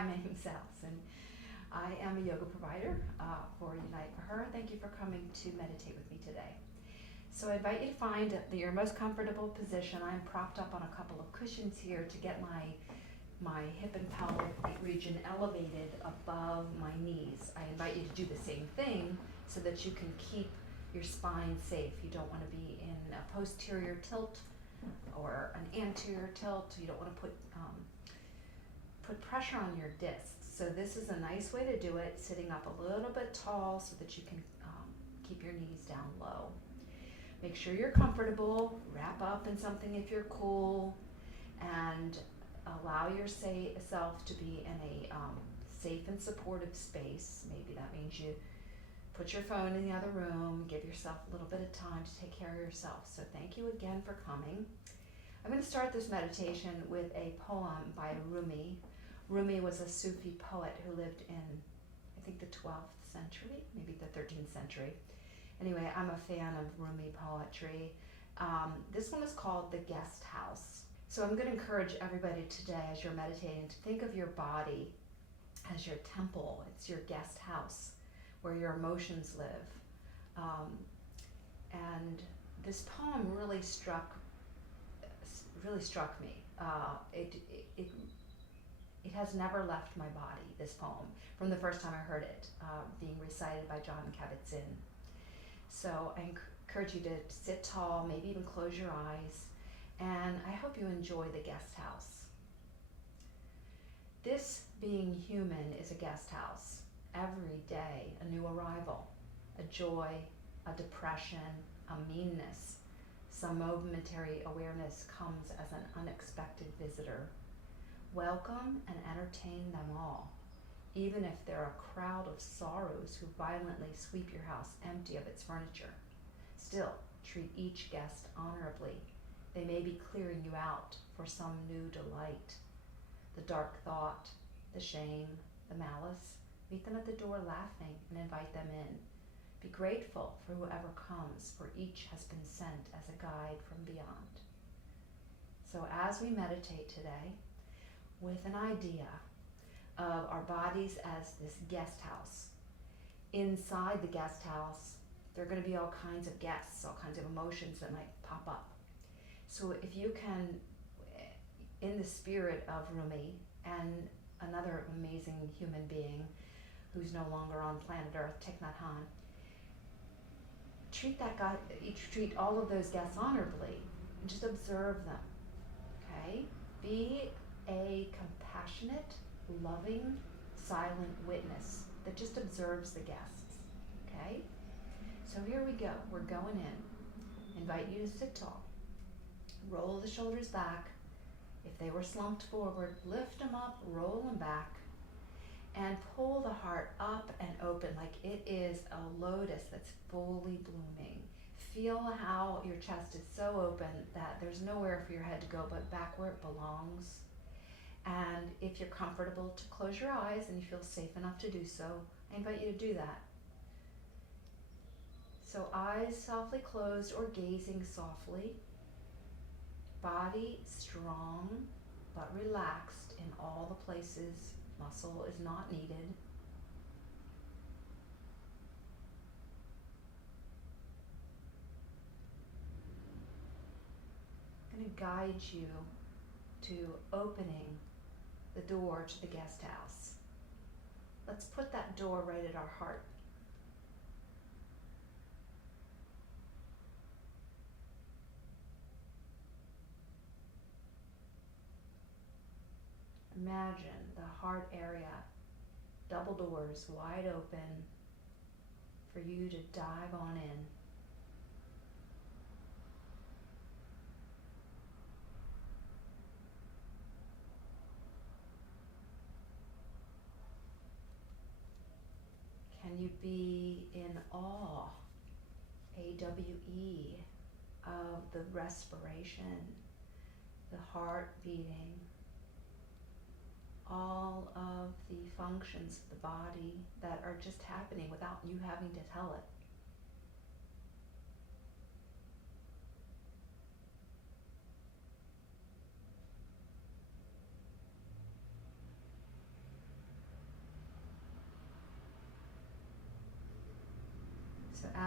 Hi, my name is Alison. I am a yoga provider for Unite for Her. Thank you for coming to meditate with me today. So I invite you to find your most comfortable position. I'm propped up on a couple of cushions here to get my hip and pelvic region elevated above my knees. I invite you to do the same thing so that you can keep your spine safe. You don't want to be in a posterior tilt or an anterior tilt. You don't want to put pressure on your discs. So this is a nice way to do it, sitting up a little bit tall so that you can keep your knees down low. Make sure you're comfortable, wrap up in something if you're cool, and allow yourself to be in a safe and supportive space. Maybe that means you put your phone in the other room, give yourself a little bit of time to take care of yourself. So thank you again for coming. I'm going to start this meditation with a poem by Rumi. Rumi was a Sufi poet who lived in, I think, the 12th century, maybe the 13th century. Anyway, I'm a fan of Rumi poetry. This one is called The Guest House. So I'm going to encourage everybody today, as you're meditating, to think of your body as your temple. It's your guest house where your emotions live. And this poem really struck me. It has never left my body, this poem, from the first time I heard it being recited by John Kabat-Zinn. So I encourage you to sit tall, maybe even close your eyes, and I hope you enjoy the guest house. This being human is a guest house. Every day, a new arrival, a joy, a depression, a meanness. Some momentary awareness comes as an unexpected visitor. Welcome and entertain them all, even if they're a crowd of sorrows who violently sweep your house empty of its furniture. Still, treat each guest honorably. They may be clearing you out for some new delight. The dark thought, the shame, the malice, meet them at the door laughing and invite them in. Be grateful for whoever comes, for each has been sent as a guide from beyond. So as we meditate today, with an idea of our bodies as this guest house. Inside the guest house, there are going to be all kinds of guests, all kinds of emotions that might pop up. So if you can, in the spirit of Rumi and another amazing human being who's no longer on planet Earth, Thich Nhat Hanh, treat all of those guests honorably and just observe them, okay? Be a compassionate, loving, silent witness that just observes the guests, okay? So here we go. We're going in. Invite you to sit tall. Roll the shoulders back. If they were slumped forward, lift them up, roll them back, and pull the heart up and open like it is a lotus that's fully blooming. Feel how your chest is so open that there's nowhere for your head to go but back where it belongs. And if you're comfortable to close your eyes and you feel safe enough to do so, I invite you to do that. So eyes softly closed or gazing softly. Body strong but relaxed in all the places. Muscle is not needed. I'm going to guide you to opening the door to the guest house. Let's put that door right at our heart. Imagine the heart area, double doors wide open for you to dive on in. Can you be in awe, AWE, of the respiration, the heart beating, all of the functions of the body that are just happening without you having to tell it?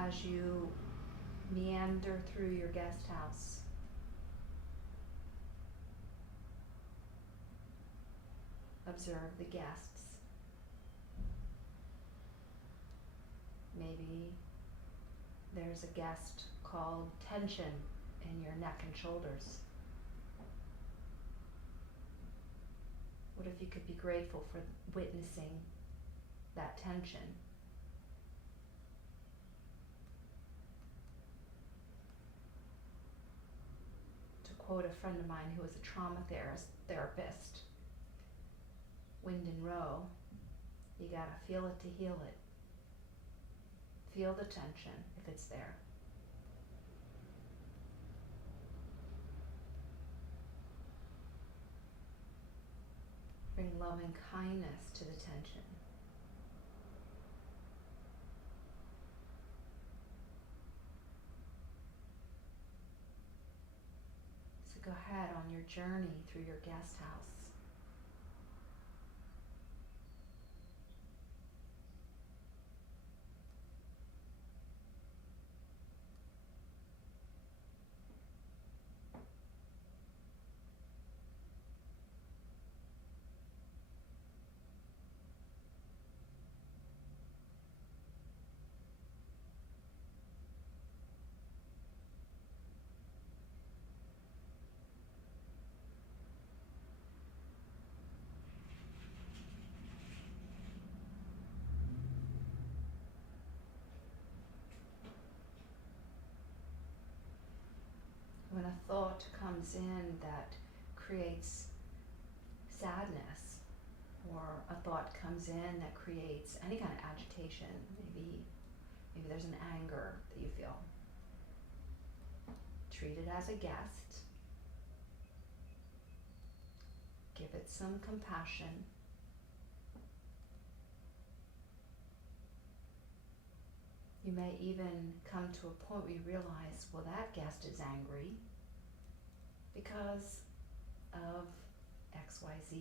as you meander through your guest house. Observe the guests. Maybe there's a guest called tension in your neck and shoulders. What if you could be grateful for witnessing that tension? To quote a friend of mine who was a trauma therapist, wind and row, you gotta feel it to heal it. Feel the tension if it's there. Bring love and kindness to the tension. So go ahead on your journey through your guest house. When a thought comes in that creates sadness, or a thought comes in that creates any kind of agitation, maybe there's an anger that you feel, treat it as a guest. Give it some compassion. You may even come to a point where you realize, well, that guest is angry because of XYZ.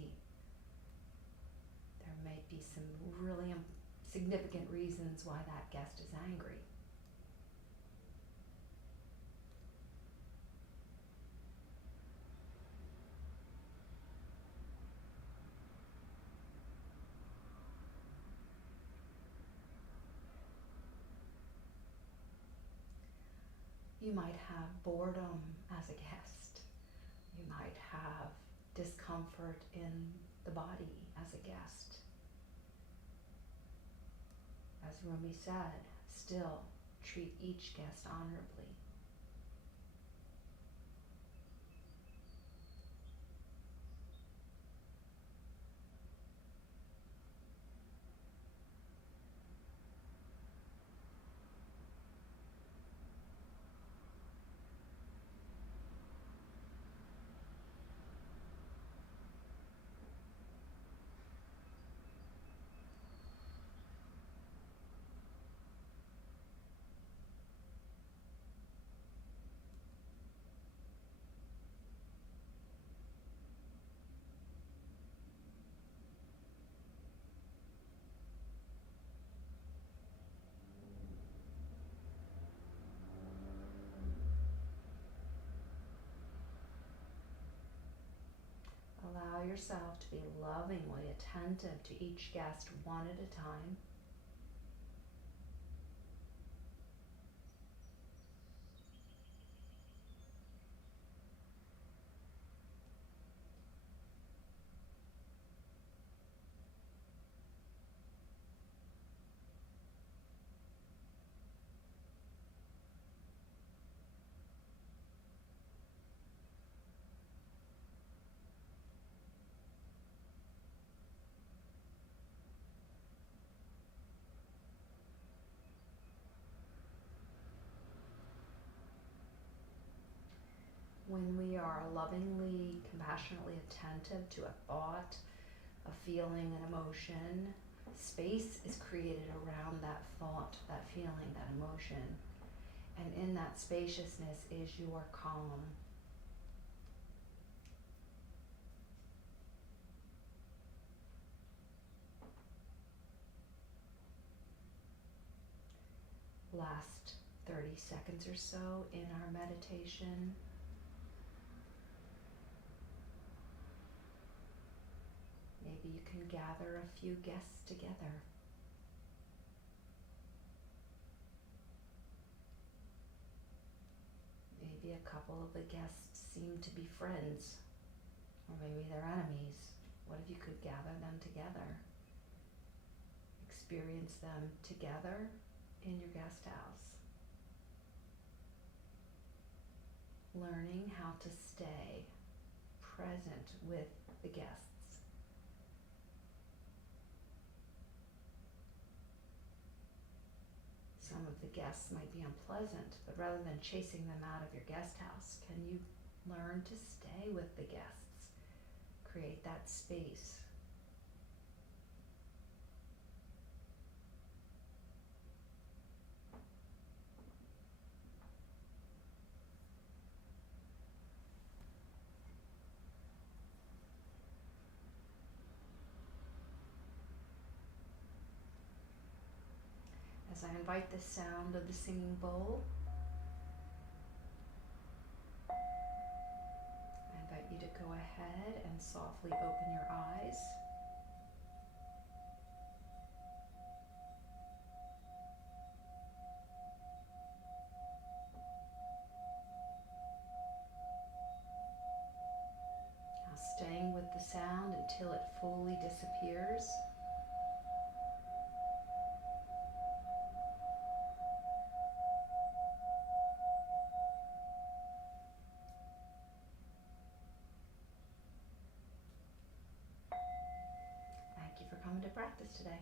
There may be some really significant reasons why that guest is angry. You might have boredom as a guest. You might have discomfort in the body as a guest. As Rumi said, still treat each guest honorably. Allow yourself to be lovingly attentive to each guest one at a time. When we are lovingly, compassionately attentive to a thought, a feeling, an emotion, space is created around that thought, that feeling, that emotion. And in that spaciousness is your calm. Last 30 seconds or so in our meditation. Maybe you can gather a few guests together. Maybe a couple of the guests seem to be friends, or maybe they're enemies. What if you could gather them together? Experience them together in your guest house. Learning how to stay present with the guests. Some of the guests might be unpleasant, but rather than chasing them out of your guest house, can you learn to stay with the guests? Create that space. As I invite the sound of the singing bowl, I invite you to go ahead and softly open your eyes. Now staying with the sound until it fully disappears. Thank you for coming to practice today.